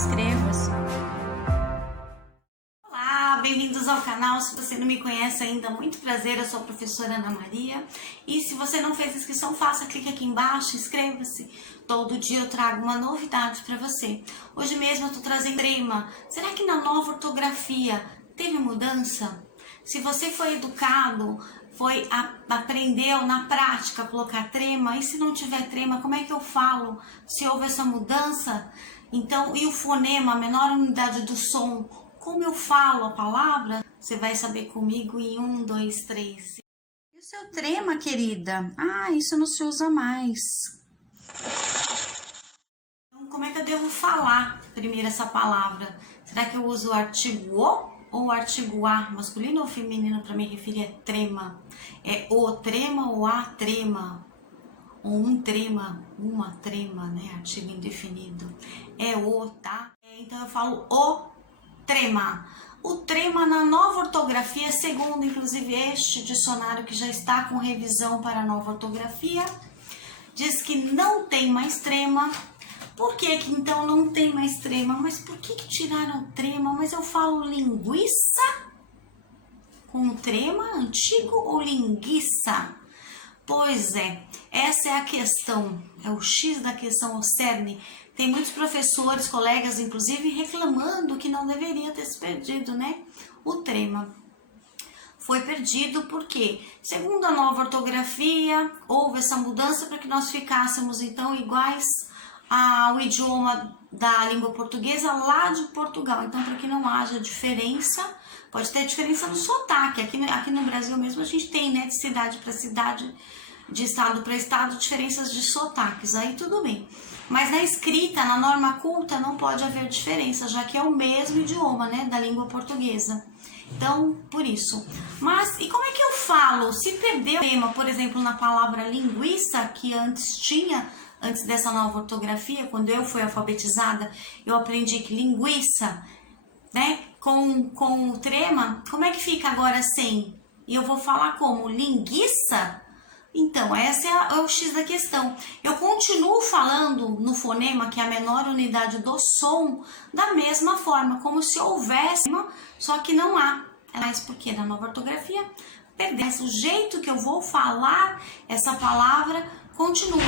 inscreva-se. Olá, bem-vindos ao canal. Se você não me conhece ainda, muito prazer, eu sou a professora Ana Maria. E se você não fez inscrição, faça, clique aqui embaixo, inscreva-se. Todo dia eu trago uma novidade para você. Hoje mesmo eu tô trazendo trema. Será que na nova ortografia teve mudança? Se você foi educado, aprendeu na prática a colocar trema, e se não tiver trema, como é que eu falo? Se houve essa mudança? Então, e o fonema, a menor unidade do som, como eu falo a palavra? Você vai saber comigo em 1, 2, 3. E o seu trema, querida? Ah, isso não se usa mais. Então, como é que eu devo falar primeiro essa palavra? Será que eu uso o artigo o ou o artigo a, masculino ou feminino, para me referir a trema? É o trema ou a trema? Ou um trema, uma trema, né? Artigo indefinido. É o, tá? Então eu falo o trema. O trema na nova ortografia, segundo inclusive este dicionário que já está com revisão para a nova ortografia, diz que não tem mais trema. Por que que então não tem mais trema? Mas por que tiraram trema? Mas eu falo linguiça com trema antigo ou linguiça? Pois é, essa é a questão, é o X da questão, o cerne. Tem muitos professores, colegas, inclusive, reclamando que não deveria ter se perdido, né? O trema foi perdido porque, segundo a nova ortografia, houve essa mudança para que nós ficássemos, então, iguais ao idioma da língua portuguesa lá de Portugal. Então, para que não haja diferença, pode ter diferença no sotaque. Aqui no Brasil mesmo a gente tem, né, de cidade para cidade, de estado para estado, diferenças de sotaques, aí tudo bem. Mas na escrita, na norma culta, não pode haver diferença, já que é o mesmo idioma, né, da língua portuguesa. Então, por isso. Mas, e como é que eu falo? Se perdeu o tema, por exemplo, na palavra linguiça, que antes tinha, antes dessa nova ortografia, quando eu fui alfabetizada, eu aprendi que linguiça, né, com o trema, como é que fica agora sem? E eu vou falar como? Linguiça? Então, essa é o X da questão. Eu continuo falando no fonema, que é a menor unidade do som, da mesma forma, como se houvesse, só que não há. Mas porque na nova ortografia, perdeu o jeito que eu vou falar essa palavra continua.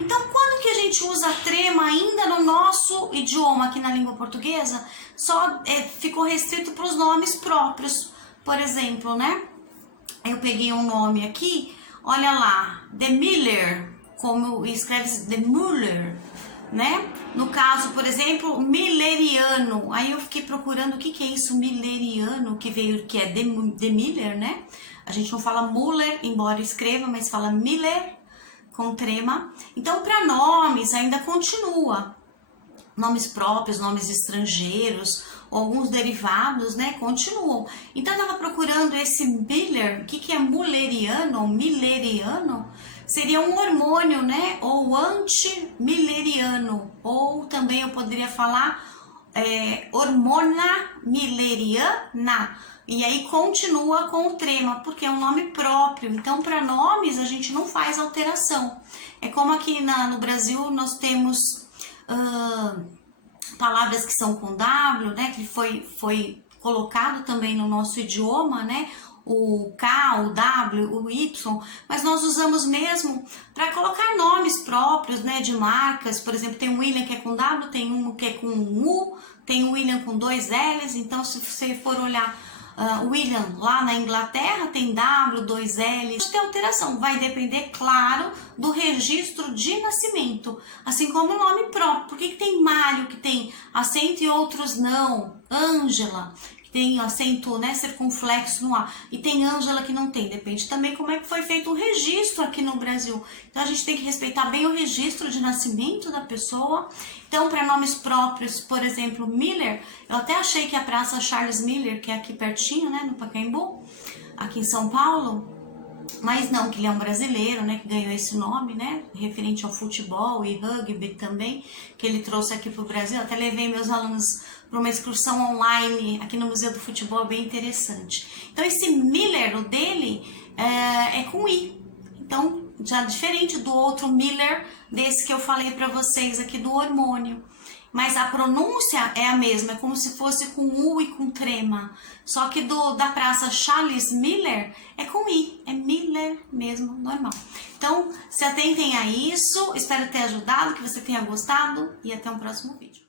Então, quando que a gente usa trema ainda no nosso idioma, aqui na língua portuguesa, só ficou restrito para os nomes próprios. Por exemplo, né? Eu peguei um nome aqui, olha lá, The Miller, como escreve The Müller, né? No caso, por exemplo, Milleriano. Aí eu fiquei procurando o que é isso, Milleriano, que é The Miller, né? A gente não fala Müller, embora escreva, mas fala Miller, com trema. Então, para nomes ainda continua. Nomes próprios, nomes estrangeiros, alguns derivados, né, continuam. Então, eu estava procurando esse Miller, o que é mulleriano ou milleriano? Seria um hormônio, né, ou antimilleriano, ou também eu poderia falar hormona milleriana. E aí continua com o trema, porque é um nome próprio. Então, para nomes, a gente não faz alteração. É como aqui no Brasil nós temos palavras que são com W, né? Que foi colocado também no nosso idioma, né? O K, o W, o Y, mas nós usamos mesmo para colocar nomes próprios, né? De marcas. Por exemplo, tem um William que é com W, tem um que é com U, tem um William com 2 L's. Então, se você for olhar William lá na Inglaterra, tem W, 2 L. Tem alteração, vai depender, claro, do registro de nascimento, assim como o nome próprio. Por que tem Mário que tem acento e outros não? Ângela, que tem acento, né, circunflexo no A, e tem Ângela que não tem. Depende também como é que foi feito o registro aqui no Brasil. Então a gente tem que respeitar bem o registro de nascimento da pessoa. Então, para nomes próprios, por exemplo, Miller, eu até achei que a Praça Charles Miller, que é aqui pertinho, né, no Pacaembu, aqui em São Paulo, mas não, que ele é um brasileiro, né, que ganhou esse nome, né, referente ao futebol e rugby também, que ele trouxe aqui para o Brasil. Até levei meus alunos para uma excursão online aqui no Museu do Futebol, bem interessante. Então, esse Miller, o dele, é com I. Então, já diferente do outro Miller, desse que eu falei para vocês aqui do hormônio. Mas a pronúncia é a mesma, é como se fosse com U e com trema. Só que da praça Charles Miller é com I, é Miller mesmo, normal. Então, se atentem a isso, espero ter ajudado, que você tenha gostado e até um próximo vídeo.